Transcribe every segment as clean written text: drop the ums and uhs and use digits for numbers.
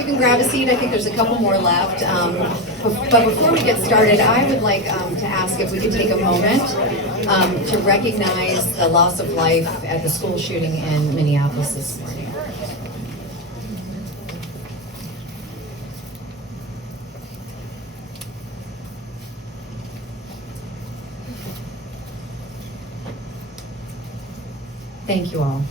You can grab a seat. I think there's a couple more left. But before we get started, I would like to ask if we could take a moment to recognize the loss of life at the school shooting in Minneapolis this morning. Thank you all.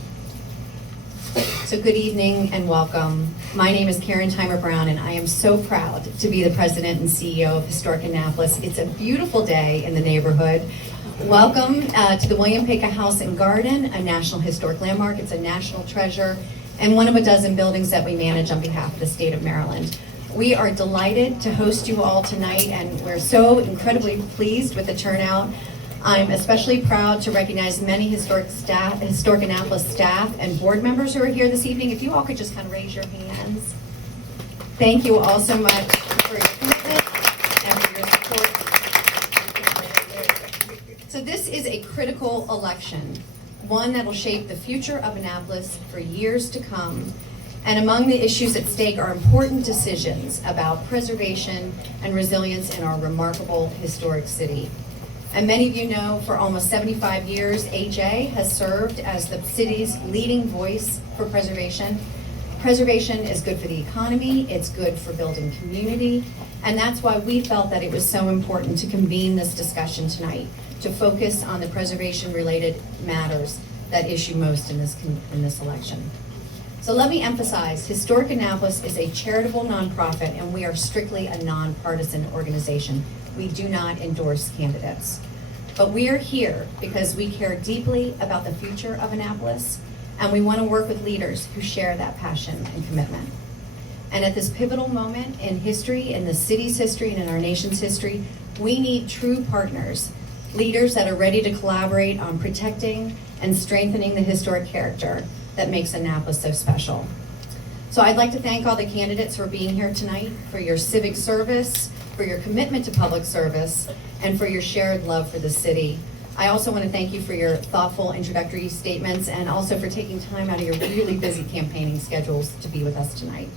So good evening and welcome. My name is Karen Timer Brown and I am so proud to be the president and CEO of Historic Annapolis. It's a beautiful day in the neighborhood. Welcome to the William Peka House and Garden, a National Historic Landmark. It's a national treasure and one of a dozen buildings that we manage on behalf of the state of Maryland. We are delighted to host you all tonight and we're so incredibly pleased with the turnout. I'm especially proud to recognize many Historic Annapolis staff and board members who are here this evening. If you all could just kind of raise your hands. Thank you all so much for your commitment and for your support. So this is a critical election, one that will shape the future of Annapolis for years to come. And among the issues at stake are important decisions about preservation and resilience in our remarkable historic city. And many of you know, for almost 75 years, AJ has served as the city's leading voice for preservation. Preservation is good for the economy, it's good for building community, and that's why we felt that it was so important to convene this discussion tonight, to focus on the preservation-related matters that issue most in this election. So let me emphasize, Historic Annapolis is a charitable nonprofit, and we are strictly a nonpartisan organization. We do not endorse candidates. But we are here because we care deeply about the future of Annapolis, and we want to work with leaders who share that passion and commitment. And at this pivotal moment in history, in the city's history, and in our nation's history, we need true partners, leaders that are ready to collaborate on protecting and strengthening the historic character that makes Annapolis so special. So I'd like to thank all the candidates for being here tonight, for your civic service, for your commitment to public service, and for your shared love for the city. I also want to thank you for your thoughtful introductory statements and also for taking time out of your really busy campaigning schedules to be with us tonight.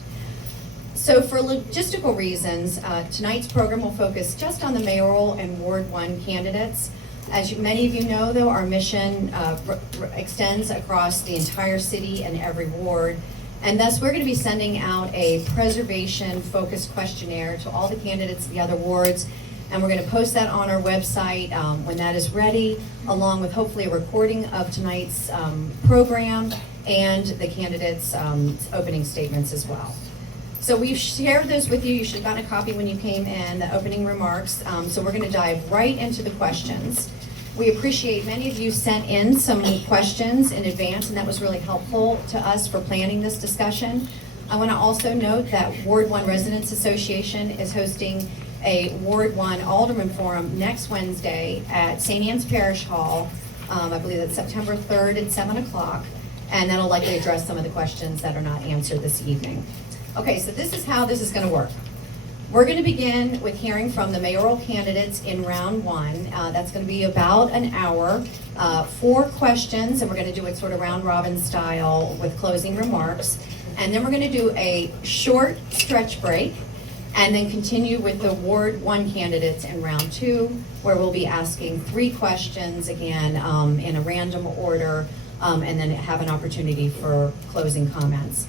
So for logistical reasons, tonight's program will focus just on the mayoral and Ward 1 candidates. As many of you know, though, our mission extends across the entire city and every ward. And thus, we're going to be sending out a preservation-focused questionnaire to all the candidates in the other wards, and we're going to post that on our website when that is ready, along with hopefully a recording of tonight's program and the candidates' opening statements as well. So we've shared those with you. You should have gotten a copy when you came in, the opening remarks. So we're going to dive right into the questions. We appreciate many of you sent in some questions in advance, and that was really helpful to us for planning this discussion. I want to also note that Ward 1 Residents Association is hosting a Ward 1 Alderman Forum next Wednesday at St. Anne's Parish Hall. I believe that's September 3rd at 7 o'clock, and that'll likely address some of the questions that are not answered this evening. Okay, so this is how this is going to work. We're going to begin with hearing from the mayoral candidates in round one. That's going to be about an hour, 4 questions, and we're going to do it sort of round robin style with closing remarks. And then we're going to do a short stretch break and then continue with the Ward 1 candidates in round 2, where we'll be asking 3 questions again in a random order and then have an opportunity for closing comments.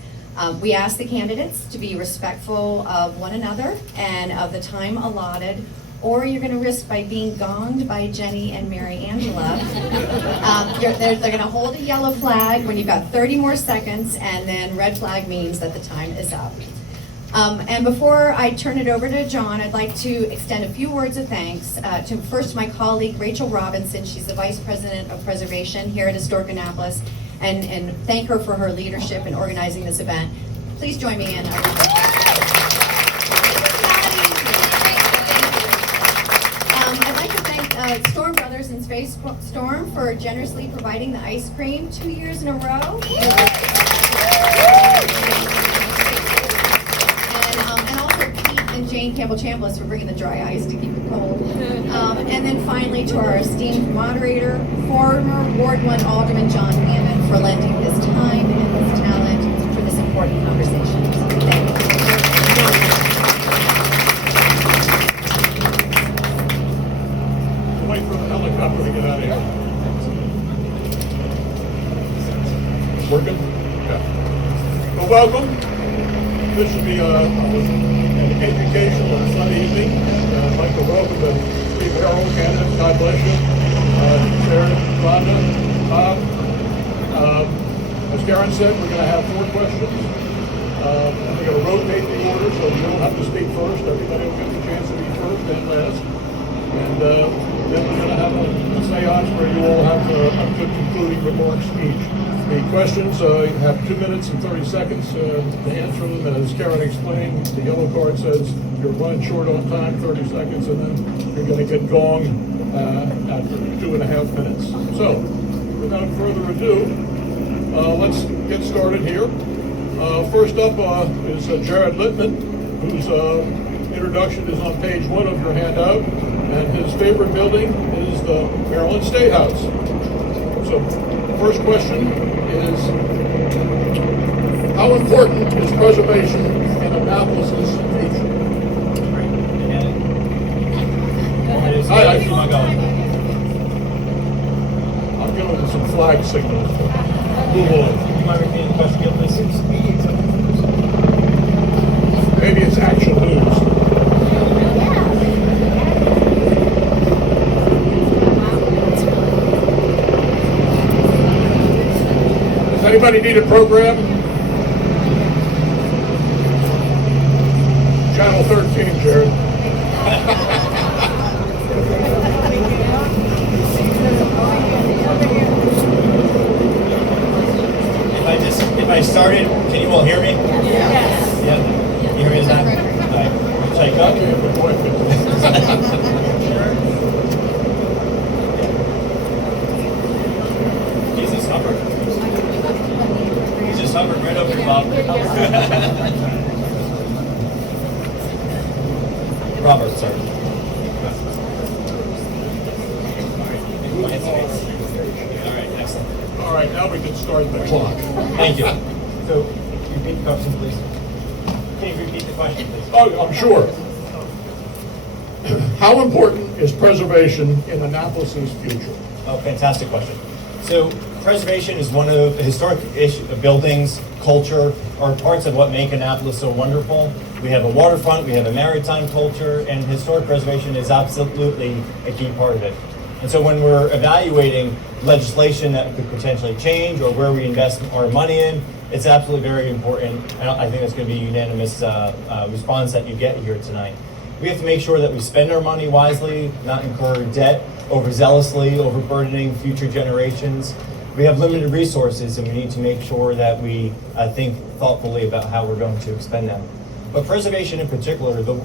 We ask the candidates to be respectful of one another and of the time allotted, or you're going to risk by being gonged by Jenny and Mary Angela. They're going to hold a yellow flag when you've got 30 more seconds, and then red flag means that the time is up. And before I turn it over to John, I'd like to extend a few words of thanks to first my colleague Rachel Robinson. She's the Vice President of Preservation here at Historic Annapolis. And thank her for her leadership in organizing this event. Please join me in. I'd like to thank Storm Brothers and Space Storm for generously providing the ice cream 2 years in a row. And also Pete and Jane Campbell-Chambliss for bringing the dry ice to keep it cold. And then finally to our esteemed moderator, former Ward 1 Alderman John Hammond, for lending his time and his talent for this important conversation. Thank you. working? Yeah. Well, welcome. This should be an educational and fun evening. And I'd like to welcome the three mayoral candidates. God bless you. Sharon, Rhonda, Bob. As Karen said, we're going to have 4 questions. I'm going to rotate the order so you don't have to speak first. Everybody will get the chance to be first and last. And then we're going to have a seance where you all have a good concluding remarks each. The questions, you have 2 minutes and 30 seconds to answer them. And as Karen explained, the yellow card says you're run short on time, 30 seconds, and then you're going to get gonged after 2.5 minutes. So, without further ado, let's get started here. First up is Jared Littman, whose introduction is on page 1 of your handout, and his favorite building is the Maryland State House. So, first question is, how important is preservation in Annapolis' future? Hi, I'm giving some flag signals. Move on. You might repeat the question again, please. Maybe it's action news. Does anybody need a program? Channel 13, Jared. If I started, can you all hear me? Yes. Yeah. You hear me this time? All right. Should I come? He's just hovered. He's just hovered right over your Bob. Robert, sorry. All right, excellent. All right, now we can start the clock. Thank you. So, repeat the question, please. Can you repeat the question, please? Oh, I'm sure. How important is preservation in Annapolis' future? Oh, fantastic question. So, preservation is one of the historic buildings, culture, are parts of what make Annapolis so wonderful. We have a waterfront, we have a maritime culture, and historic preservation is absolutely a key part of it. And so when we're evaluating legislation that could potentially change or where we invest our money in, it's absolutely very important. I think that's going to be a unanimous response that you get here tonight. We have to make sure that we spend our money wisely, not incur debt overzealously, overburdening future generations. We have limited resources and we need to make sure that we think thoughtfully about how we're going to expend them. But preservation in particular, the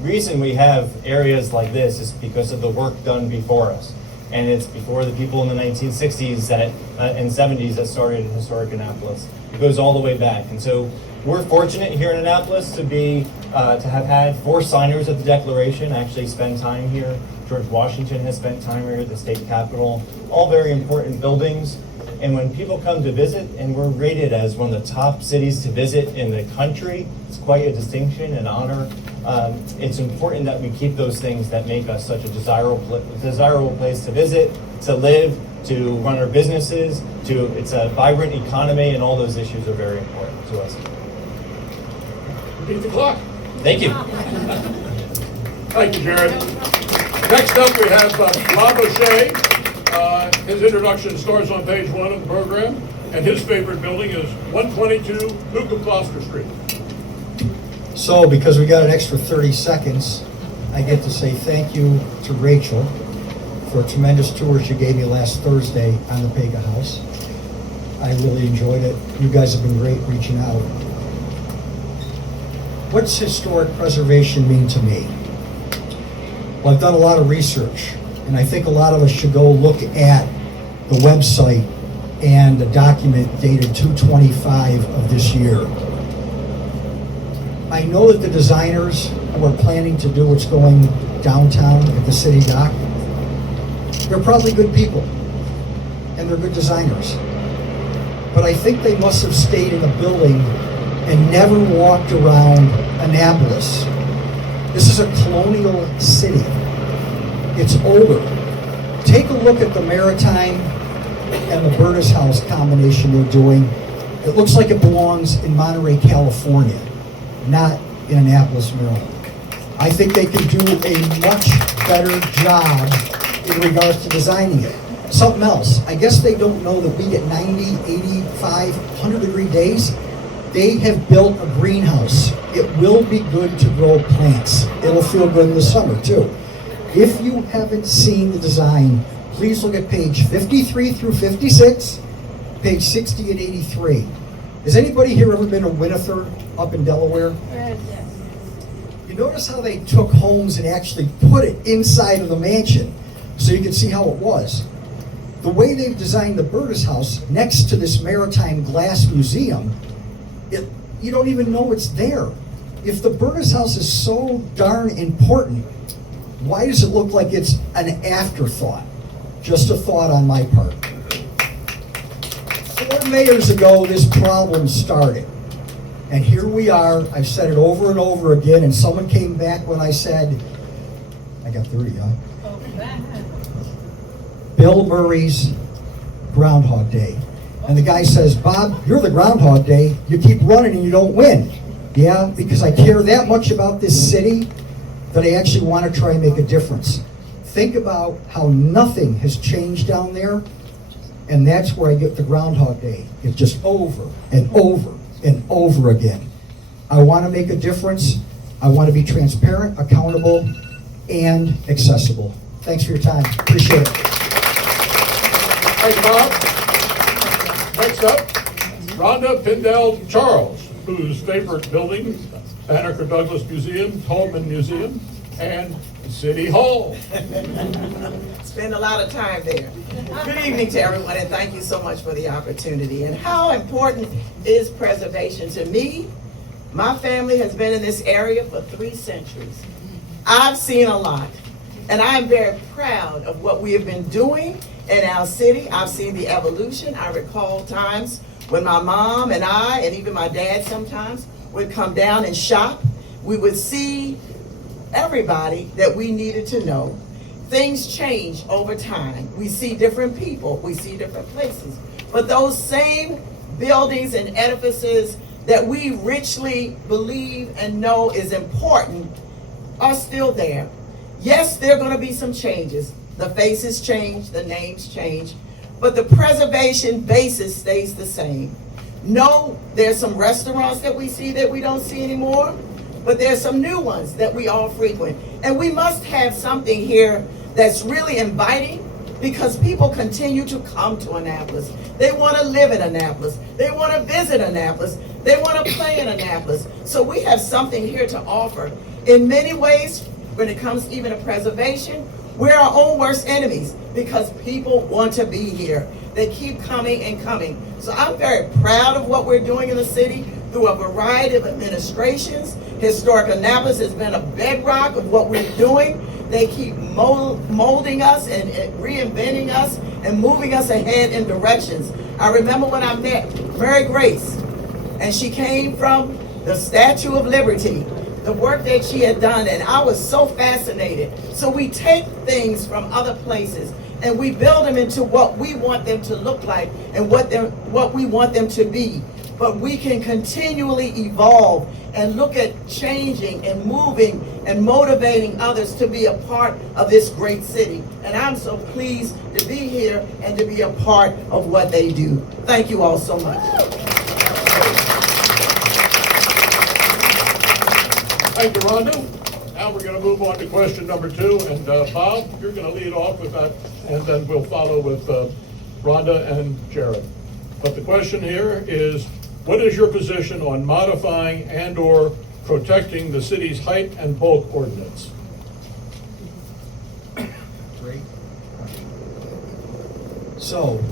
reason we have areas like this is because of the work done before us. And it's before the people in the 1960s and 70s that started Historic Annapolis. It goes all the way back. And so we're fortunate here in Annapolis to have had 4 signers of the Declaration actually spend time here. George Washington has spent time here, the state capitol, all very important buildings. And when people come to visit, and we're rated as one of the top cities to visit in the country, it's quite a distinction and honor. It's important that we keep those things that make us such a desirable place to visit, to live, to run our businesses, it's a vibrant economy, and all those issues are very important to us. Beat the clock. Thank you. Thank you, Jared. Next up, we have Bob O'Shea. His introduction starts on page 1 of the program, and his favorite building is 122 Newcomb Foster Street. So, because we got an extra 30 seconds, I get to say thank you to Rachel for a tremendous tour she gave me last Thursday on the Pega House. I really enjoyed it. You guys have been great reaching out. What's historic preservation mean to me? Well, I've done a lot of research, and I think a lot of us should go look at the website and the document dated 2/25 of this year. I know that the designers who are planning to do what's going downtown at the city dock, they're probably good people, and they're good designers. But I think they must have stayed in a building and never walked around Annapolis. This is a colonial city. It's older. Take a look at the Maritime and the Burtis House combination they're doing It looks like it belongs in Monterey, California, not in Annapolis, Maryland. I think they could do a much better job in regards to designing it. Something else, I guess they don't know that we get 90, 85, 100-degree days. They have built a greenhouse. It will be good to grow plants. It'll feel good in the summer, too. If you haven't seen the design, please look at page 53 through 56, page 60 and 83. Has anybody here ever been to Winifred up in Delaware? Yes. You notice how they took homes and actually put it inside of the mansion so you can see how it was. The way they've designed the Burtis House next to this maritime glass museum, you don't even know it's there. If the Burtis House is so darn important, why does it look like it's an afterthought? Just a thought on my part. 4 mayors ago, this problem started. And here we are. I've said it over and over again, and someone came back when I said, I got 30, huh? Bill Murray's Groundhog Day. And the guy says, Bob, you're the Groundhog Day. You keep running and you don't win. Yeah, because I care that much about this city that I actually want to try and make a difference. Think about how nothing has changed down there, and that's where I get the Groundhog Day. It's just over and over and over again. I want to make a difference. I want to be transparent, accountable, and accessible. Thanks for your time. Appreciate it. Thank you, Bob. Next up, Rhonda Pindell Charles, whose favorite building, Banneker Douglas Museum, Tolman Museum, and City Hall. Spend a lot of time there. Good evening to everyone, and thank you so much for the opportunity. And how important is preservation to me? My family has been in this area for 3 centuries. I've seen a lot, and I'm very proud of what we have been doing in our city. I've seen the evolution. I recall times when my mom and I, and even my dad sometimes, would come down and shop. We would see everybody that we needed to know. Things change over time. We see different people, we see different places. But those same buildings and edifices that we richly believe and know is important are still there. Yes, there are going to be some changes. The faces change, the names change, but the preservation basis stays the same. No, there's some restaurants that we see that we don't see anymore, but there's some new ones that we all frequent. And we must have something here that's really inviting, because people continue to come to Annapolis. They want to live in Annapolis. They want to visit Annapolis. They want to play in Annapolis. So we have something here to offer. In many ways, when it comes even to preservation, we're our own worst enemies, because people want to be here. They keep coming and coming. So I'm very proud of what we're doing in the city through a variety of administrations. Historic Annapolis has been a bedrock of what we're doing. They keep molding us and reinventing us and moving us ahead in directions. I remember when I met Mary Grace, and she came from the Statue of Liberty, the work that she had done, and I was so fascinated. So we take things from other places and we build them into what we want them to look like and what we want them to be. But we can continually evolve and look at changing and moving and motivating others to be a part of this great city. And I'm so pleased to be here and to be a part of what they do. Thank you all so much. Thank you, Rhonda. Now we're going to move on to question number 2, and Bob, you're going to lead off with that, and then we'll follow with Rhonda and Jared. But the question here is, what is your position on modifying and/or protecting the city's height and bulk ordinance? Great. So,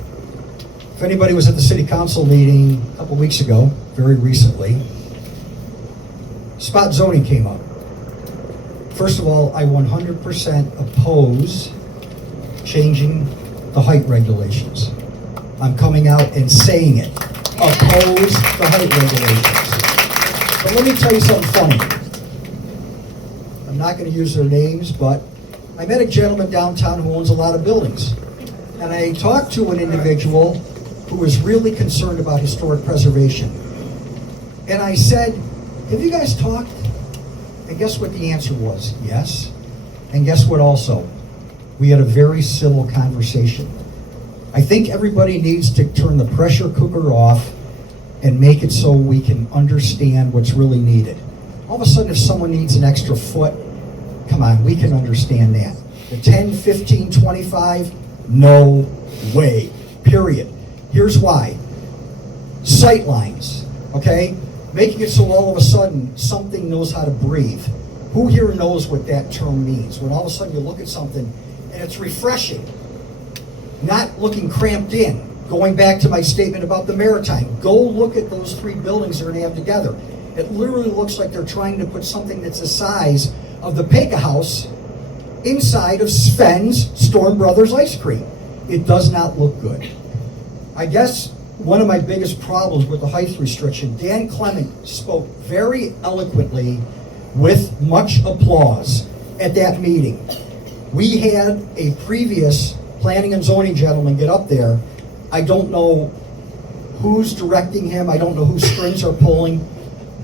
if anybody was at the city council meeting a couple weeks ago, very recently, spot zoning came up. First of all, I 100% oppose changing the height regulations. I'm coming out and saying it. Oppose the height regulations. But let me tell you something funny. I'm not going to use their names, but I met a gentleman downtown who owns a lot of buildings. And I talked to an individual who is really concerned about historic preservation. And I said, have you guys talked? And guess what the answer was? Yes. And guess what also? We had a very civil conversation. I think everybody needs to turn the pressure cooker off and make it so we can understand what's really needed. All of a sudden, if someone needs an extra foot, come on, we can understand that. The 10, 15, 25, no way, period. Here's why. Sight lines, okay? Making it so all of a sudden, something knows how to breathe. Who here knows what that term means? When all of a sudden you look at something and it's refreshing, not looking cramped in. Going back to my statement about the Maritime, go look at those three buildings they're gonna have together. It literally looks like they're trying to put something that's the size of the Pega House inside of Sven's Storm Brothers ice cream. It does not look good. I guess one of my biggest problems with the height restriction, Dan Clement spoke very eloquently with much applause at that meeting. We had a previous planning and zoning gentleman get up there. I don't know who's directing him. I don't know whose strings are pulling.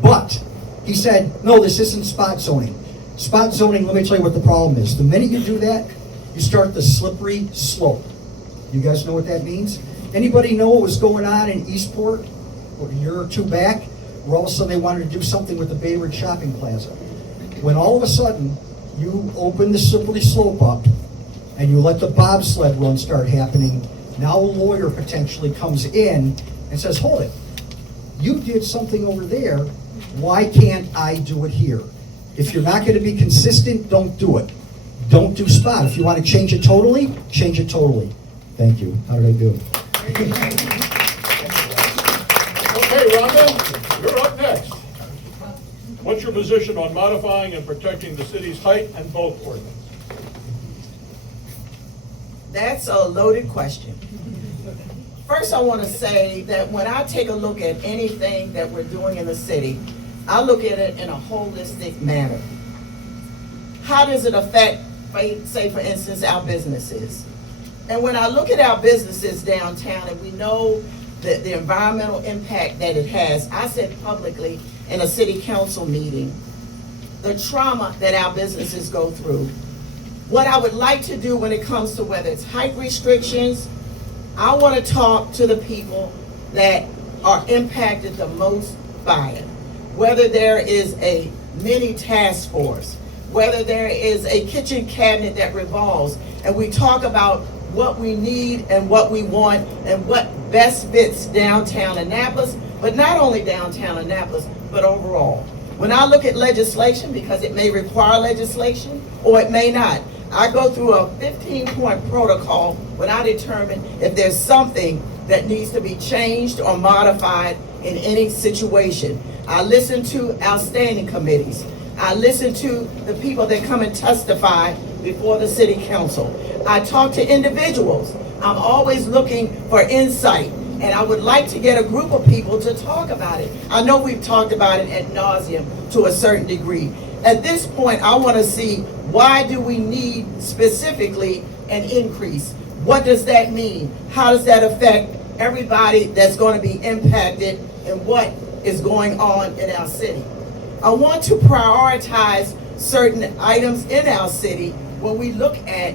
But he said, no, this isn't spot zoning. Spot zoning, let me tell you what the problem is. The minute you do that, you start the slippery slope. You guys know what that means? Anybody know what was going on in Eastport a year or two back, where all of a sudden they wanted to do something with the Bay Ridge Shopping Plaza? When all of a sudden you open the slippery slope up and you let the bobsled run start happening, now a lawyer potentially comes in and says, hold it, you did something over there, why can't I do it here? If you're not gonna be consistent, don't do it. Don't do spot. If you wanna change it totally, change it totally. Thank you. How did I do? Okay, Rhonda, you're up next. What's your position on modifying and protecting the city's height and bulk ordinance? That's a loaded question. First, I want to say that when I take a look at anything that we're doing in the city, I look at it in a holistic manner. How does it affect, say for instance, our businesses? And when I look at our businesses downtown and we know that the environmental impact that it has, I said publicly in a city council meeting, the trauma that our businesses go through. What I would like to do when it comes to whether it's height restrictions, I want to talk to the people that are impacted the most by it. Whether there is a mini task force, whether there is a kitchen cabinet that revolves, and we talk about what we need and what we want and what best fits downtown Annapolis, but not only downtown Annapolis, but overall. When I look at legislation, because it may require legislation or it may not, I go through a 15-point protocol when I determine if there's something that needs to be changed or modified in any situation. I listen to our standing committees. I listen to the people that come and testify before the city council. I talk to individuals. I'm always looking for insight, and I would like to get a group of people to talk about it. I know we've talked about it ad nauseum to a certain degree. At this point, I want to see, why do we need specifically an increase? What does that mean? How does that affect everybody that's going to be impacted and what is going on in our city? I want to prioritize certain items in our city when we look at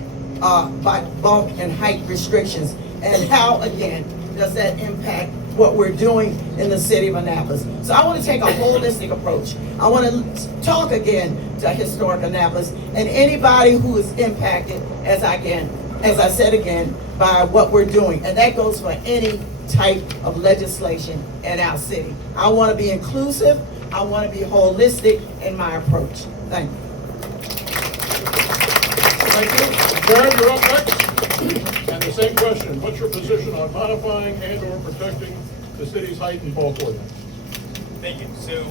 by bulk and height restrictions, and how, again, does that impact what we're doing in the city of Annapolis. So I want to take a holistic approach. I want to talk again to Historic Annapolis and anybody who is impacted, as I said again, by what we're doing. And that goes for any type of legislation in our city. I want to be inclusive. I want to be holistic in my approach. Thank you. Thank you. Jared, you're up next. And the same question, what's your position on modifying and or protecting the city's height and bulk ordinance? Thank you. So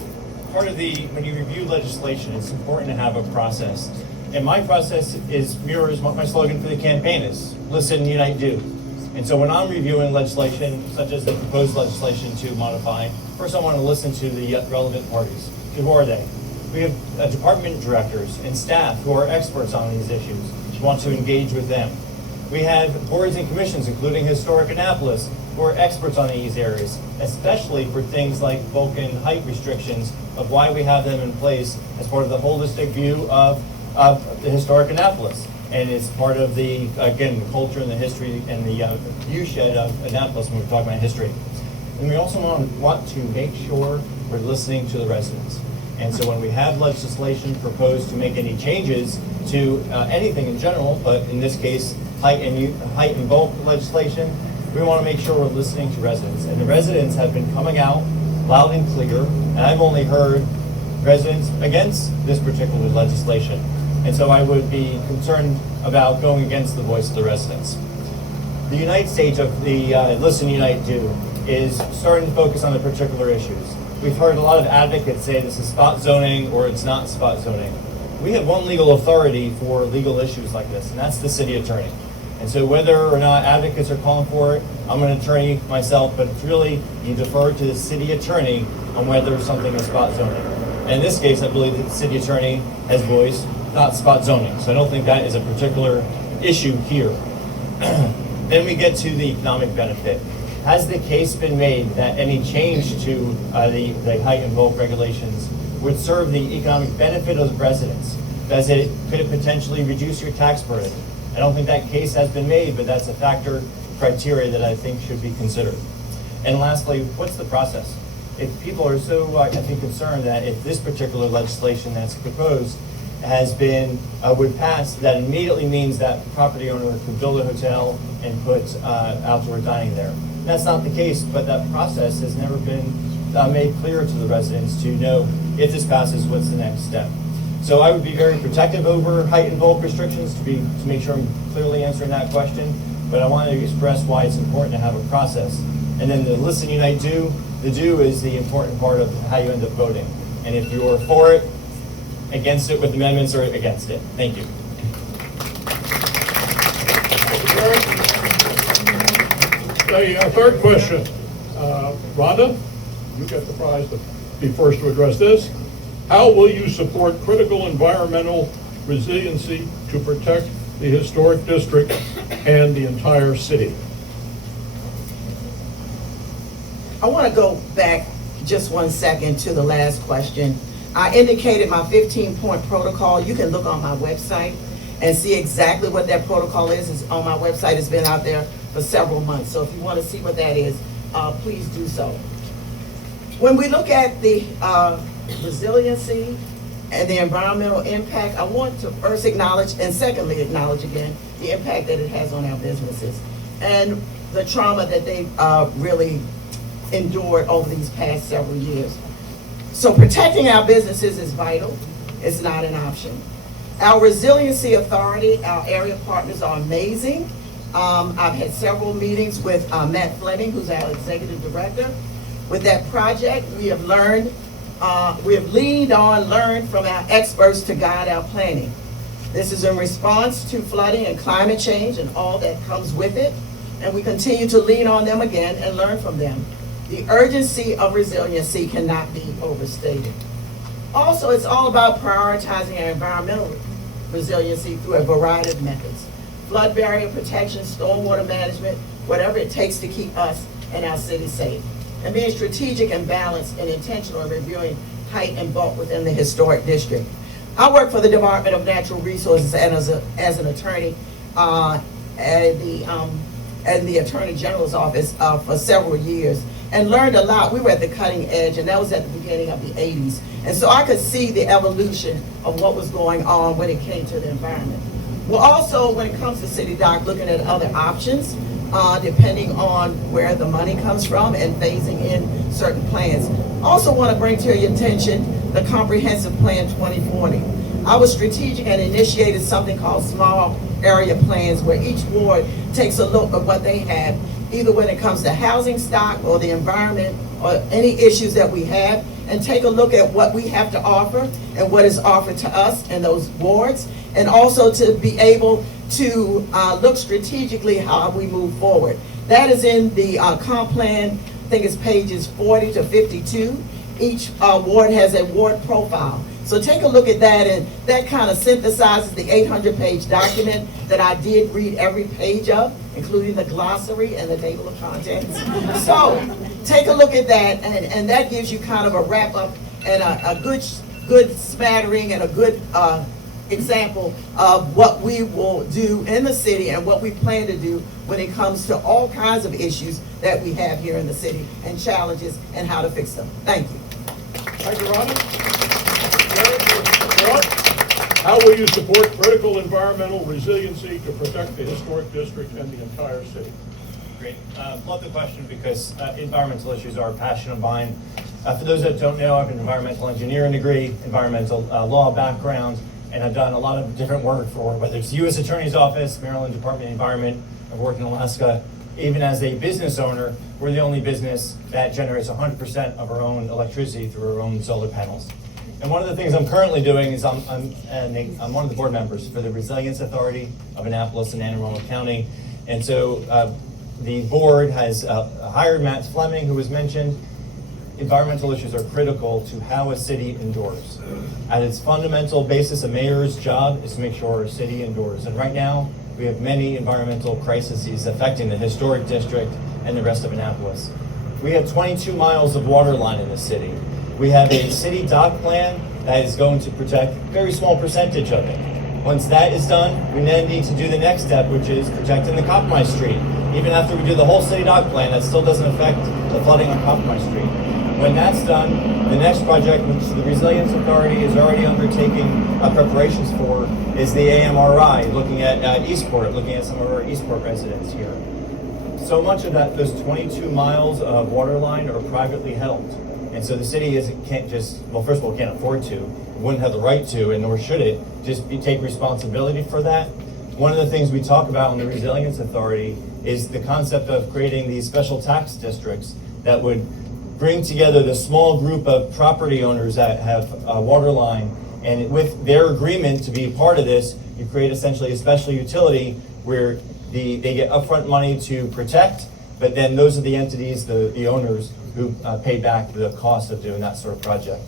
part of when you review legislation, it's important to have a process. And my process mirrors what my slogan for the campaign is: listen, unite, do. And so when I'm reviewing legislation, such as the proposed legislation to modify, first I want to listen to the relevant parties. Who are they? We have department directors and staff who are experts on these issues. We want to engage with them. We have boards and commissions, including Historic Annapolis, who are experts on these areas, especially for things like bulk and height restrictions, of why we have them in place as part of the holistic view of the historic Annapolis. And it's part of the, again, the culture and the history and the viewshed of Annapolis when we're talking about history. And we also want to make sure we're listening to the residents. And so when we have legislation proposed to make any changes to anything in general, but in this case, height and bulk legislation, we want to make sure we're listening to residents. And the residents have been coming out loud and clear, and I've only heard residents against this particular legislation. And so I would be concerned about going against the voice of the residents. The Unite stage of the Listen, Unite, Do is starting to focus on the particular issues. We've heard a lot of advocates say this is spot zoning or it's not spot zoning. We have one legal authority for legal issues like this, and that's the city attorney. And so whether or not advocates are calling for it, I'm an attorney myself, but it's really, you defer to the city attorney on whether something is spot zoning. And in this case, I believe that the city attorney has voiced not spot zoning. So I don't think that is a particular issue here. Then we get to the economic benefit. Has the case been made that any change to the height and bulk regulations would serve the economic benefit of the residents? Could it potentially reduce your tax burden? I don't think that case has been made, but that's a factor criteria that I think should be considered. And lastly, what's the process? If people are so, I think, concerned that if this particular legislation that's proposed has been, would pass, that immediately means that property owner could build a hotel and put outdoor dining there. That's not the case, but that process has never been made clear to the residents to know if this passes, what's the next step. So I would be very protective over height and bulk restrictions to make sure I'm clearly answering that question, but I want to express why it's important to have a process. And then the Listen, Unite, Do, the do is the important part of how you end up voting. And if you're for it, against it with amendments, or against it. Thank you. The third question, Rhonda, you get the prize to be first to address this. How will you support critical environmental resiliency to protect the historic district and the entire city? I want to go back just 1 second to the last question. I indicated my 15-point protocol. You can look on my website and see exactly what that protocol is. It's on my website. It's been out there for several months. So if you want to see what that is, please do so. When we look at the resiliency and the environmental impact, I want to first acknowledge, and secondly acknowledge again, the impact that it has on our businesses and the trauma that they've really endured over these past several years. So protecting our businesses is vital. It's not an option. Our resiliency authority, our area partners are amazing. I've had several meetings with Matt Fleming, who's our executive director. With that project, we have learned, learned from our experts to guide our planning. This is in response to flooding and climate change and all that comes with it. And we continue to lean on them again and learn from them. The urgency of resiliency cannot be overstated. Also, it's all about prioritizing our environmental resiliency through a variety of methods. Flood barrier protection, stormwater management, whatever it takes to keep us and our city safe. And being strategic and balanced and intentional in reviewing height and bulk within the historic district. I work for the Department of Natural Resources and as an attorney at the Attorney General's office for several years, and learned a lot. We were at the cutting edge, and that was at the beginning of the 80s. And so I could see the evolution of what was going on when it came to the environment. Well, also, when it comes to City Dock, looking at other options, depending on where the money comes from and phasing in certain plans. Also want to bring to your attention the Comprehensive Plan 2040. I was strategic and initiated something called small area plans, where each ward takes a look at what they have, either when it comes to housing stock or the environment or any issues that we have, and take a look at what we have to offer and what is offered to us in those wards, and also to be able to look strategically how we move forward. That is in the comp plan, I think it's pages 40 to 52. each ward has a ward profile. So take a look at that, and that kind of synthesizes the 800-page document that I did read every page of, including the glossary and the table of contents. So take a look at that, and that gives you kind of a wrap-up and a good smattering and a good example of what we will do in the city and what we plan to do when it comes to all kinds of issues that we have here in the city and challenges and how to fix them. Thank you. Thank you, Rhonda. Jared, how will you support critical environmental resiliency to protect the historic district and the entire city? Great. Love the question because environmental issues are a passion of mine. For those that don't know, I have an environmental engineering degree, environmental law background, and I've done a lot of different work for whether it's the U.S. Attorney's Office, Maryland Department of Environment. I've worked in Alaska. Even as a business owner, we're the only business that generates 100% of our own electricity through our own solar panels. And one of the things I'm currently doing is I'm one of the board members for the Resilience Authority of Annapolis and Anne Arundel County. And so the board has hired Matt Fleming, who was mentioned. Environmental issues are critical to how a city endures. At its fundamental basis, a mayor's job is to make sure our city endures. And right now, we have many environmental crises affecting the historic district and the rest of Annapolis. We have 22 miles of water line in the city. We have a city dock plan that is going to protect a very small percentage of it. Once that is done, we then need to do the next step, which is protecting the Compromise Street. Even after we do the whole city dock plan, that still doesn't affect the flooding on Compromise Street. When that's done, the next project, which the Resilience Authority is already undertaking preparations for, is the AMRI, looking at Eastport, looking at some of our Eastport residents here. So much of that, those 22 miles of water line are privately held. And so the city can't just, well, first of all, can't afford to, wouldn't have the right to, and nor should it, just take responsibility for that. One of the things we talk about in the Resilience Authority is the concept of creating these special tax districts that would bring together the small group of property owners that have a water line, and with their agreement to be a part of this, you create essentially a special utility where they get upfront money to protect, but then those are the entities, the owners, who pay back the cost of doing that sort of project.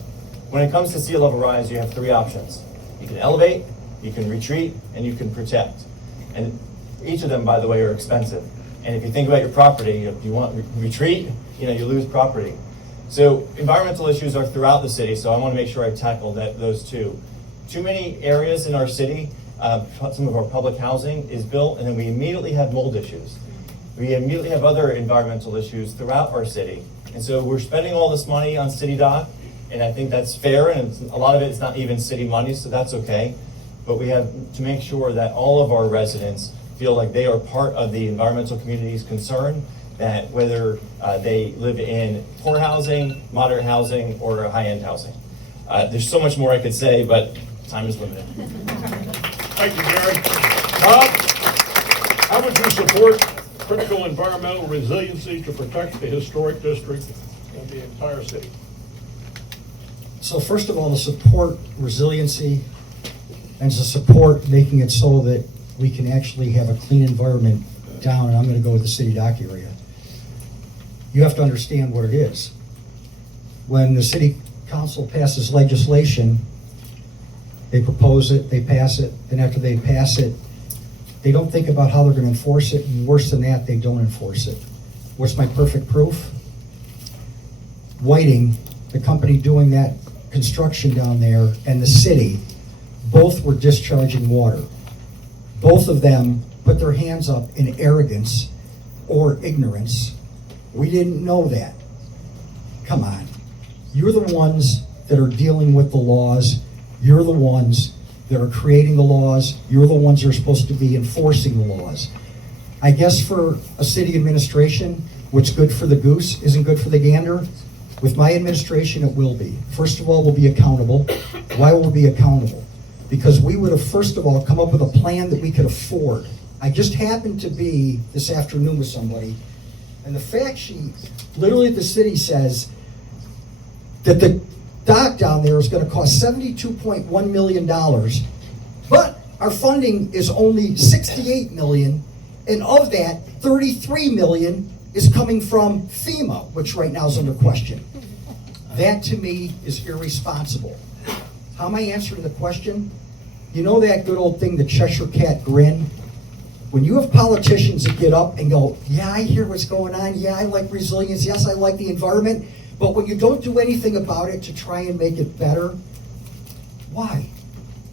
When it comes to sea level rise, you have three options. You can elevate, you can retreat, and you can protect. And each of them, by the way, are expensive. And if you think about your property, if you want retreat, you lose property. So environmental issues are throughout the city, so I want to make sure I tackle those two. Too many areas in our city, some of our public housing is built, and then we immediately have mold issues. We immediately have other environmental issues throughout our city. And so we're spending all this money on city dock, and I think that's fair, and a lot of it is not even city money, so that's okay. But we have to make sure that all of our residents feel like they are part of the environmental community's concern, that whether they live in poor housing, moderate housing, or high-end housing. There's so much more I could say, but time is limited. Thank you, Gary. Bob, how would you support critical environmental resiliency to protect the historic district and the entire city? So first of all, to support resiliency and to support making it so that we can actually have a clean environment down, and I'm going to go with the city dock area. You have to understand what it is. When the city council passes legislation, they propose it, they pass it, and after they pass it, they don't think about how they're going to enforce it, and worse than that, they don't enforce it. What's my perfect proof? Whiting, the company doing that construction down there, and the city, both were discharging water. Both of them put their hands up in arrogance or ignorance. We didn't know that. Come on. You're the ones that are dealing with the laws. You're the ones that are creating the laws. You're the ones that are supposed to be enforcing the laws. I guess for a city administration, what's good for the goose isn't good for the gander. With my administration, it will be. First of all, we'll be accountable. Why will we be accountable? Because we would have, first of all, come up with a plan that we could afford. I just happened to be this afternoon with somebody, and the fact sheet, literally the city says that the dock down there is going to cost $72.1 million, but our funding is only $68 million, and of that, $33 million is coming from FEMA, which right now is under question. That to me is irresponsible. How am I answering the question? You know that good old thing, the Cheshire Cat grin? When you have politicians that get up and go, yeah, I hear what's going on, yeah, I like resilience, yes, I like the environment, but when you don't do anything about it to try and make it better, why?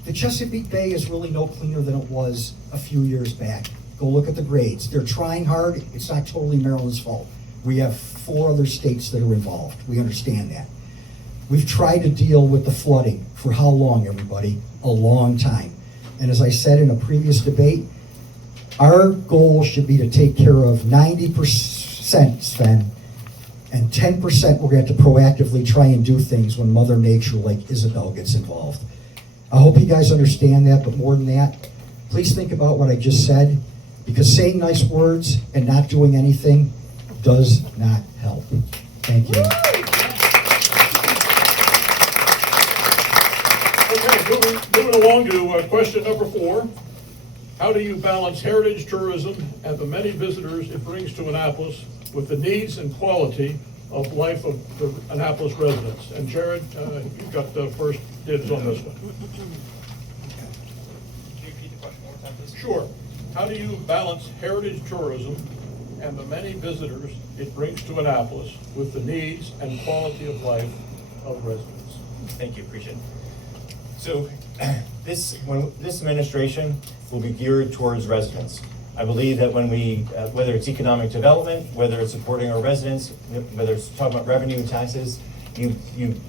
The Chesapeake Bay is really no cleaner than it was a few years back. Go look at the grades. They're trying hard. It's not totally Maryland's fault. We have 4 other states that are involved. We understand that. We've tried to deal with the flooding for how long, everybody? A long time. And as I said in a previous debate, our goal should be to take care of 90%, Sven, and 10% we're going to have to proactively try and do things when Mother Nature, like Isabel, gets involved. I hope you guys understand that, but more than that, please think about what I just said, because saying nice words and not doing anything does not help. Thank you. Okay, moving along to question number 4. How do you balance heritage tourism and the many visitors it brings to Annapolis with the needs and quality of life of the Annapolis residents? And Jared, you've got the first dibs on this one. Can you repeat the question one more time, please? Sure. How do you balance heritage tourism and the many visitors it brings to Annapolis with the needs and quality of life of residents? Thank you, appreciate it. So this administration will be geared towards residents. I believe that when we, whether it's economic development, whether it's supporting our residents, whether it's talking about revenue and taxes, you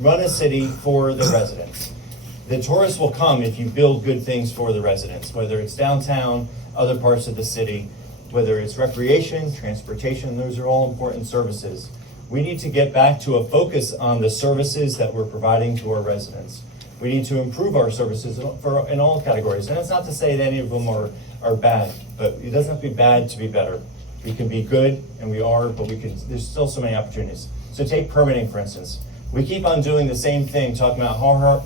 run a city for the residents. The tourists will come if you build good things for the residents, whether it's downtown, other parts of the city, whether it's recreation, transportation, those are all important services. We need to get back to a focus on the services that we're providing to our residents. We need to improve our services in all categories. And that's not to say that any of them are bad, but it doesn't have to be bad to be better. We can be good, and we are, but there's still so many opportunities. So take permitting, for instance. We keep on doing the same thing, talking about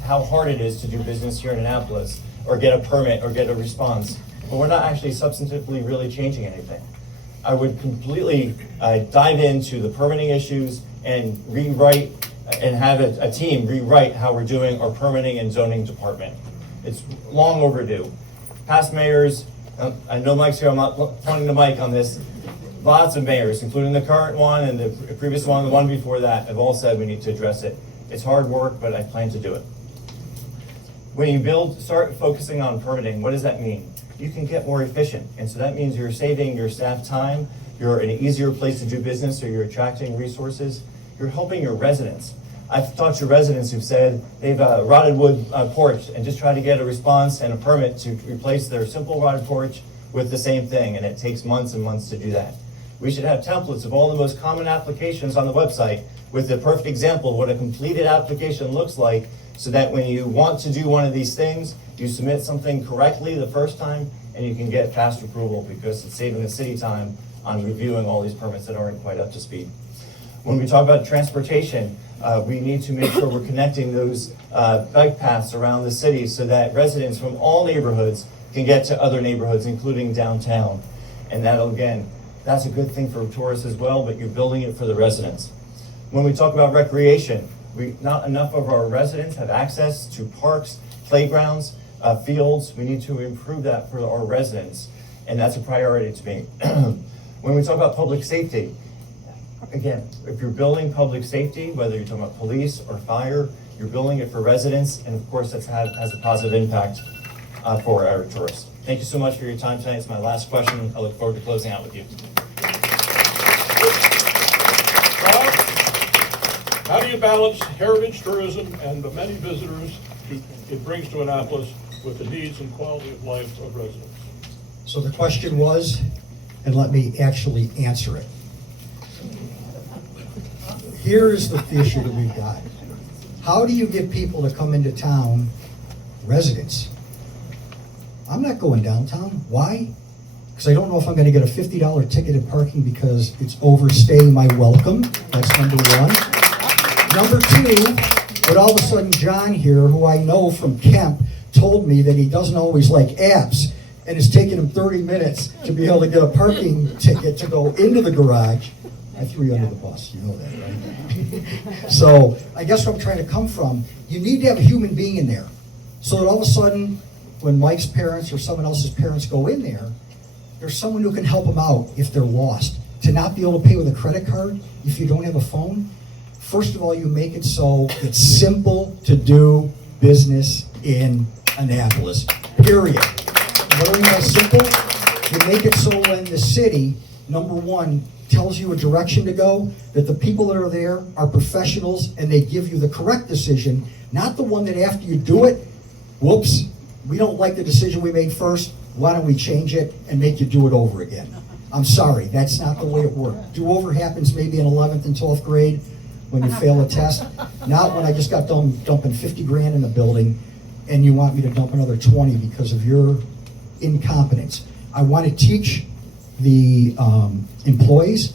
how hard it is to do business here in Annapolis, or get a permit, or get a response, but we're not actually substantively really changing anything. I would completely dive into the permitting issues and rewrite and have a team rewrite how we're doing our permitting and zoning department. It's long overdue. Past mayors, I know Mike's here, I'm not pointing the mic on this, lots of mayors, including the current one and the previous one, the one before that, have all said we need to address it. It's hard work, but I plan to do it. When you start focusing on permitting, what does that mean? You can get more efficient, and so that means you're saving your staff time, you're in an easier place to do business, or you're attracting resources. You're helping your residents. I've talked to residents who've said they've rotted wood porch and just tried to get a response and a permit to replace their simple rotted porch with the same thing, and it takes months and months to do that. We should have templates of all the most common applications on the website with the perfect example of what a completed application looks like, so that when you want to do one of these things, you submit something correctly the first time and you can get fast approval, because it's saving the city time on reviewing all these permits that aren't quite up to speed. When we talk about transportation, we need to make sure we're connecting those bike paths around the city so that residents from all neighborhoods can get to other neighborhoods, including downtown. And that'll, again, that's a good thing for tourists as well, but you're building it for the residents. When we talk about recreation, not enough of our residents have access to parks, playgrounds, fields. We need to improve that for our residents, and that's a priority to me. When we talk about public safety, again, if you're building public safety, whether you're talking about police or fire, you're building it for residents, and of course that has a positive impact for our tourists. Thank you so much for your time tonight. It's my last question. I look forward to closing out with you. Rob, how do you balance heritage tourism and the many visitors it brings to Annapolis with the needs and quality of life of residents? So the question was, and let me actually answer it. Here's the issue that we've got. How do you get people to come into town, residents? I'm not going downtown. Why? Because I don't know if I'm going to get a $50 ticket in parking because it's overstaying my welcome. That's number one. Number two, but all of a sudden John here, who I know from Kemp, told me that he doesn't always like apps, and it's taken him 30 minutes to be able to get a parking ticket to go into the garage. I threw you under the bus, you know that, right? So I guess where I'm trying to come from, you need to have a human being in there. So that all of a sudden, when Mike's parents or someone else's parents go in there, there's someone who can help them out if they're lost. To not be able to pay with a credit card if you don't have a phone, first of all, you make it so it's simple to do business in Annapolis, period. What do I mean by simple? You make it so when the city, number one, tells you a direction to go, that the people that are there are professionals and they give you the correct decision, not the one that after you do it, whoops, we don't like the decision we made first, why don't we change it and make you do it over again? I'm sorry, that's not the way it works. Do-over happens maybe in 11th and 12th grade when you fail a test, not when I just got done dumping 50 grand in the building and you want me to dump another 20 because of your incompetence. I want to teach the employees,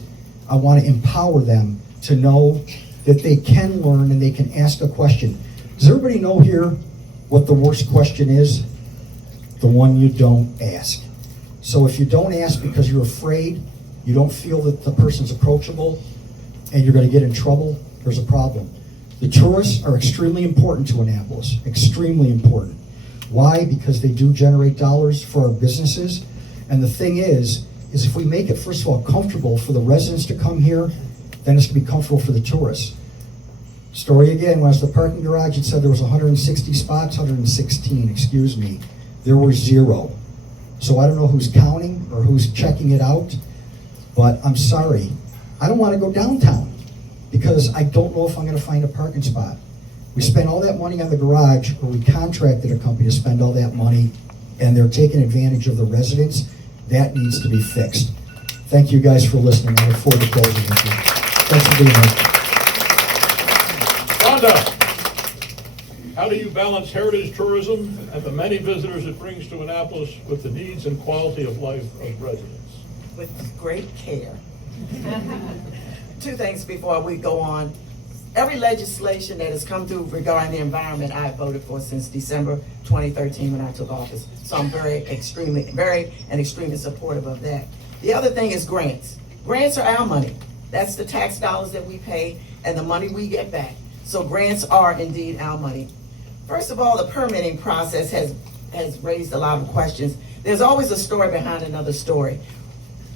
I want to empower them to know that they can learn and they can ask a question. Does everybody know here what the worst question is? The one you don't ask. So if you don't ask because you're afraid, you don't feel that the person's approachable, and you're going to get in trouble, there's a problem. The tourists are extremely important to Annapolis, extremely important. Why? Because they do generate dollars for our businesses. And the thing is if we make it, first of all, comfortable for the residents to come here, then it's going to be comfortable for the tourists. Story again, when I was at the parking garage, it said there was 160 spots, 116, excuse me. There were 0. So I don't know who's counting or who's checking it out, but I'm sorry. I don't want to go downtown because I don't know if I'm going to find a parking spot. We spent all that money on the garage, or we contracted a company to spend all that money, and they're taking advantage of the residents. That needs to be fixed. Thank you guys for listening. I look forward to closing with you. Thanks for being here. Rhonda, how do you balance heritage tourism and the many visitors it brings to Annapolis with the needs and quality of life of residents? With great care. Two things before we go on. Every legislation that has come through regarding the environment, I have voted for since December 2013 when I took office. So I'm very extremely supportive of that. The other thing is grants. Grants are our money. That's the tax dollars that we pay and the money we get back. So grants are indeed our money. First of all, the permitting process has raised a lot of questions. There's always a story behind another story.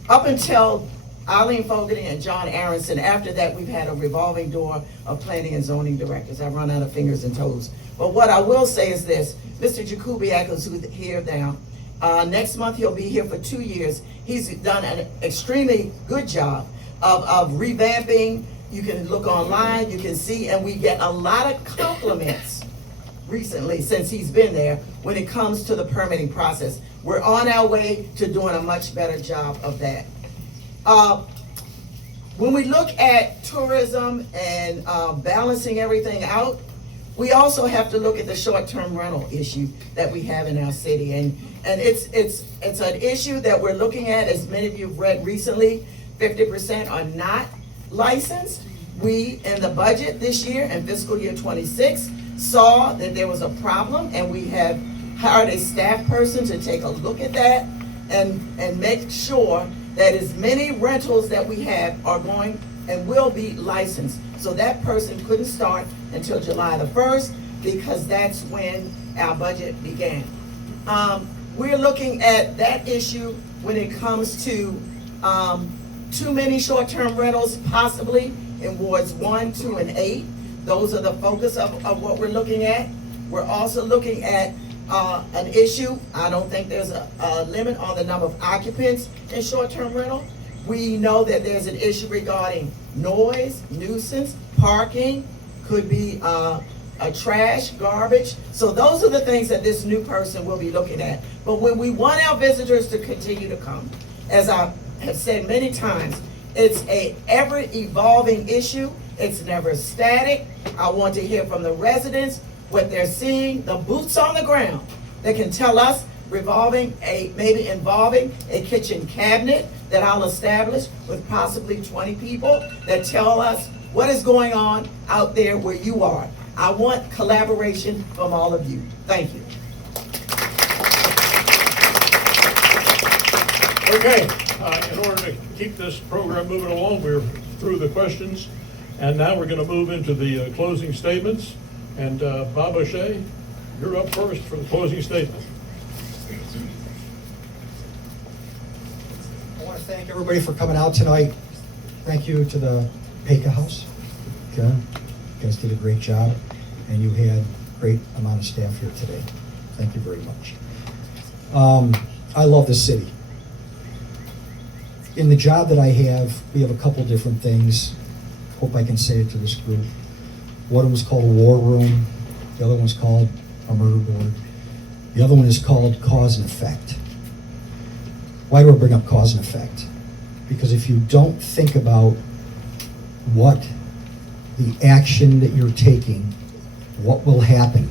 Up until Eileen Fogarty and John Aronson, after that we've had a revolving door of planning and zoning directors. I've run out of fingers and toes. But what I will say is this, Mr. Jakubiak is here now. Next month he'll be here for 2 years. He's done an extremely good job of revamping. You can look online, you can see, and we get a lot of compliments recently since he's been there when it comes to the permitting process. We're on our way to doing a much better job of that. When we look at tourism and balancing everything out, we also have to look at the short-term rental issue that we have in our city. And it's an issue that we're looking at, as many of you have read recently, 50% are not licensed. We, in the budget this year, in fiscal year 26, saw that there was a problem, and we have hired a staff person to take a look at that and make sure that as many rentals that we have are going and will be licensed. So that person couldn't start until July the 1st because that's when our budget began. We're looking at that issue when it comes to too many short-term rentals, possibly in wards 1, 2, and 8. Those are the focus of what we're looking at. We're also looking at an issue. I don't think there's a limit on the number of occupants in short-term rental. We know that there's an issue regarding noise, nuisance, parking, could be trash, garbage. So those are the things that this new person will be looking at. But when we want our visitors to continue to come, as I have said many times, it's a ever-evolving issue. It's never static. I want to hear from the residents what they're seeing, the boots on the ground that can tell us, maybe involving a kitchen cabinet that I'll establish with possibly 20 people that tell us what is going on out there where you are. I want collaboration from all of you. Thank you. Okay, in order to keep this program moving along, we're through the questions. And now we're going to move into the closing statements. And Bob O'Shea, you're up first for the closing statement. I want to thank everybody for coming out tonight. Thank you to the Peka House. Okay. You guys did a great job, and you had a great amount of staff here today. Thank you very much. I love the city. In the job that I have, we have a couple different things. Hope I can say it to this group. One was called a war room. The other one's called a murder board. The other one is called cause and effect. Why do I bring up cause and effect? Because if you don't think about what the action that you're taking, what will happen,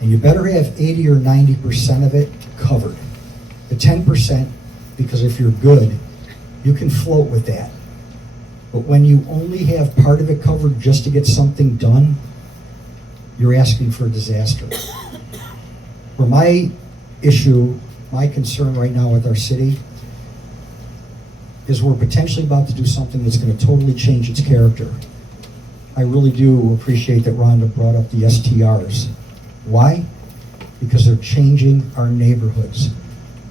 and you better have 80 or 90% of it covered. The 10%, because if you're good, you can float with that. But when you only have part of it covered just to get something done, you're asking for a disaster. For my issue, my concern right now with our city is we're potentially about to do something that's going to totally change its character. I really do appreciate that Rhonda brought up the STRs. Why? Because they're changing our neighborhoods.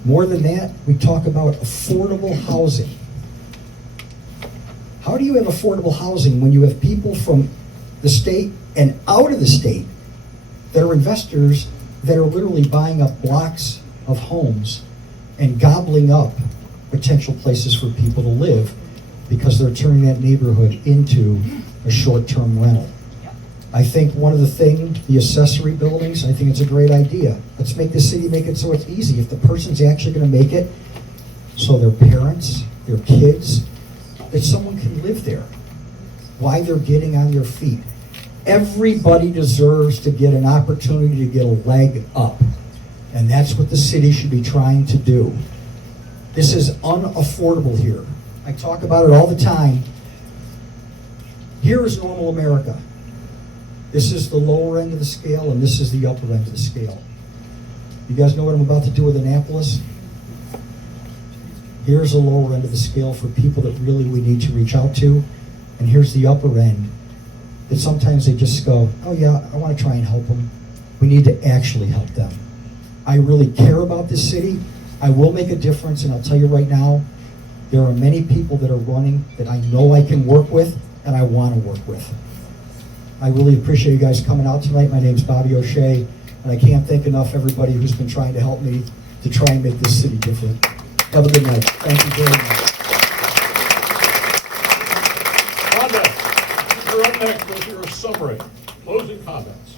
More than that, we talk about affordable housing. How do you have affordable housing when you have people from the state and out of the state that are investors that are literally buying up blocks of homes and gobbling up potential places for people to live because they're turning that neighborhood into a short-term rental? I think one of the things, the accessory buildings, I think it's a great idea. Let's make the city make it so it's easy. If the person's actually going to make it so their parents, their kids, that someone can live there while they're getting on their feet. Everybody deserves to get an opportunity to get a leg up. And that's what the city should be trying to do. This is unaffordable here. I talk about it all the time. Here is normal America. This is the lower end of the scale, and this is the upper end of the scale. You guys know what I'm about to do with Annapolis? Here's the lower end of the scale for people that really we need to reach out to, and here's the upper end that sometimes they just go, oh yeah, I want to try and help them. We need to actually help them. I really care about this city. I will make a difference, and I'll tell you right now, there are many people that are running that I know I can work with and I want to work with. I really appreciate you guys coming out tonight. My name's Bobby O'Shea, and I can't thank enough everybody who's been trying to help me to try and make this city different. Have a good night. Thank you very much. Rhonda, you're up next with your summary, closing comments.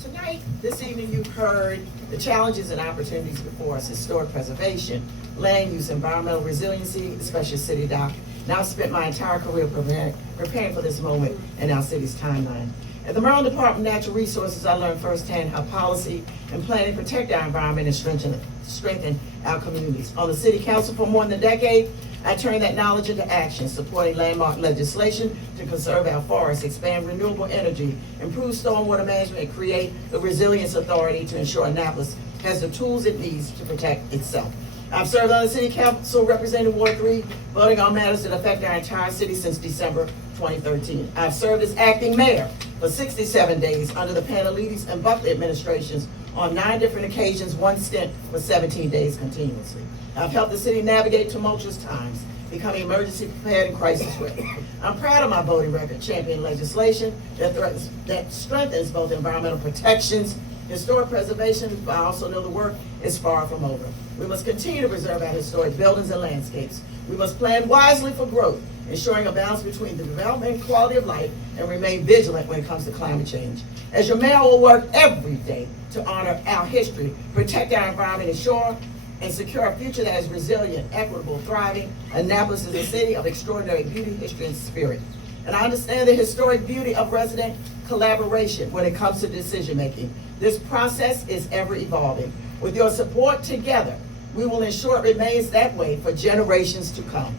Tonight, this evening, you've heard the challenges and opportunities before us: historic preservation, land use, environmental resiliency, especially city dock. Now I've spent my entire career preparing for this moment in our city's timeline. At the Mayoral Department of Natural Resources, I learned firsthand how policy and planning protect our environment and strengthen our communities. On the City Council for more than a decade, I turned that knowledge into action, supporting landmark legislation to conserve our forests, expand renewable energy, improve stormwater management, and create the Resilience Authority to ensure Annapolis has the tools it needs to protect itself. I've served on the City Council representing Ward 3, voting on matters that affect our entire city since December 2013. I've served as acting mayor for 67 days under the Panelides and Buckley administrations on 9 different occasions, one stint for 17 days continuously. I've helped the city navigate tumultuous times, becoming emergency prepared and crisis ready. I'm proud of my voting record, championing legislation that strengthens both environmental protections, historic preservation, but I also know the work is far from over. We must continue to preserve our historic buildings and landscapes. We must plan wisely for growth, ensuring a balance between the development and quality of life, and remain vigilant when it comes to climate change. As your mayor, will work every day to honor our history, protect our environment, ensure and secure a future that is resilient, equitable, thriving. Annapolis is a city of extraordinary beauty, history, and spirit. And I understand the historic beauty of resident collaboration when it comes to decision making. This process is ever evolving. With your support together, we will ensure it remains that way for generations to come.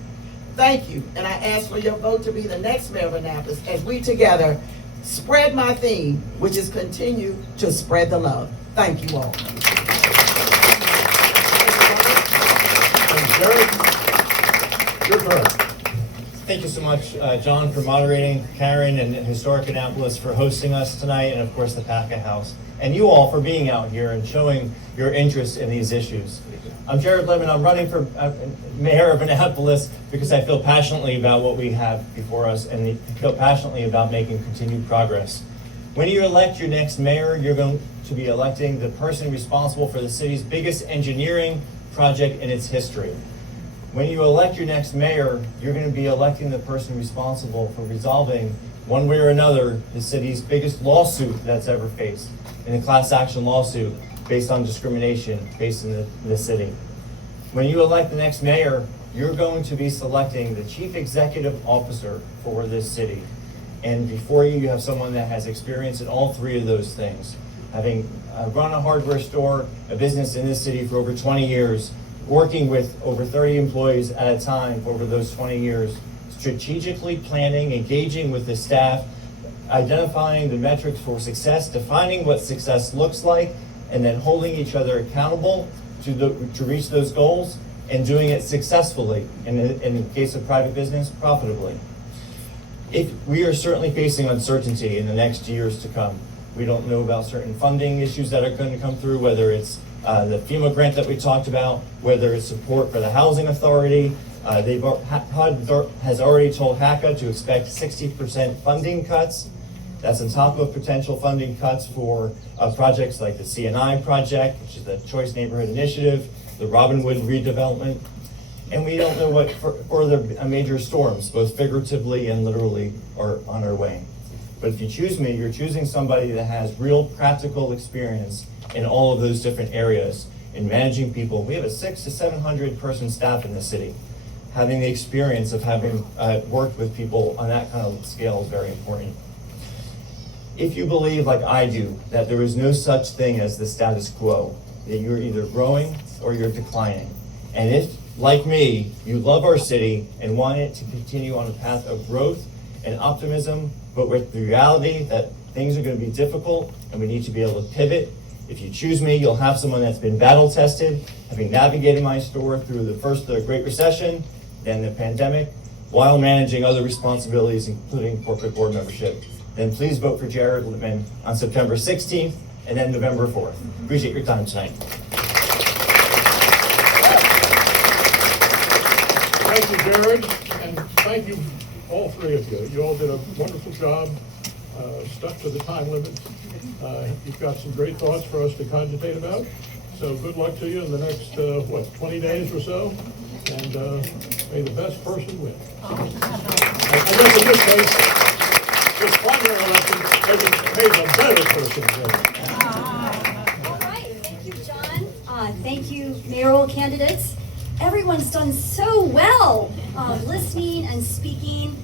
Thank you, and I ask for your vote to be the next mayor of Annapolis as we together spread my theme, which is continue to spread the love. Thank you all. And Jerry, Your turn. Thank you so much, John, for moderating, Karen and Historic Annapolis for hosting us tonight, and of course the PACA House, and you all for being out here and showing your interest in these issues. I'm Jared Lemon. I'm running for mayor of Annapolis because I feel passionately about what we have before us and feel passionately about making continued progress. When you elect your next mayor, you're going to be electing the person responsible for the city's biggest engineering project in its history. When you elect your next mayor, you're going to be electing the person responsible for resolving, one way or another, the city's biggest lawsuit that's ever faced, in a class action lawsuit based on discrimination based in the city. When you elect the next mayor, you're going to be selecting the chief executive officer for this city. And before you, you have someone that has experience in all three of those things. Having run a hardware store, a business in this city for over 20 years, working with over 30 employees at a time over those 20 years, strategically planning, engaging with the staff, identifying the metrics for success, defining what success looks like, and then holding each other accountable to reach those goals, and doing it successfully, in the case of private business, profitably. If we are certainly facing uncertainty in the next years to come. We don't know about certain funding issues that are going to come through, whether it's the FEMA grant that we talked about, whether it's support for the housing authority. HUD has already told HACA to expect 60% funding cuts. That's on top of potential funding cuts for projects like the CNI project, which is the Choice Neighborhood Initiative, the Robinwood redevelopment. And we don't know what further major storms, both figuratively and literally, are on our way. But if you choose me, you're choosing somebody that has real practical experience in all of those different areas in managing people. We have a 600 to 700 person staff in the city. Having the experience of having worked with people on that kind of scale is very important. If you believe, like I do, that there is no such thing as the status quo, that you're either growing or you're declining, and if, like me, you love our city and want it to continue on a path of growth and optimism, but with the reality that things are going to be difficult and we need to be able to pivot, if you choose me, you'll have someone that's been battle tested, having navigated my store through the Great Recession, then the pandemic, while managing other responsibilities, including corporate board membership. Then please vote for Jared Littman on September 16th and then November 4th. Appreciate your time tonight. Thank you, Jared, and thank you, all three of you. You all did a wonderful job, stuck to the time limits. You've got some great thoughts for us to cogitate about. So good luck to you in the next, 20 days or so, and may the best person win. I guess in this case, this primary election, may the better person win. All right, thank you, John. Thank you, mayoral candidates. Everyone's done so well listening and speaking.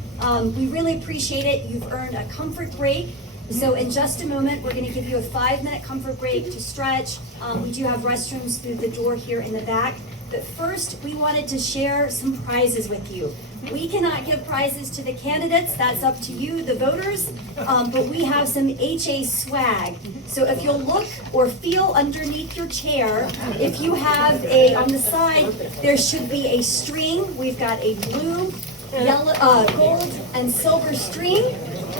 We really appreciate it. You've earned a comfort break. So in just a moment, we're going to give you a 5-minute comfort break to stretch. We do have restrooms through the door here in the back. But first, we wanted to share some prizes with you. We cannot give prizes to the candidates. That's up to you, the voters. But we have some HA swag. So if you'll look or feel underneath your chair, if you have on the side, there should be a string. We've got a blue, yellow, gold, and silver string.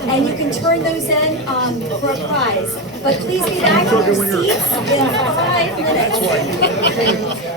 And you can turn those in for a prize. But please be back in your seats in 5 minutes.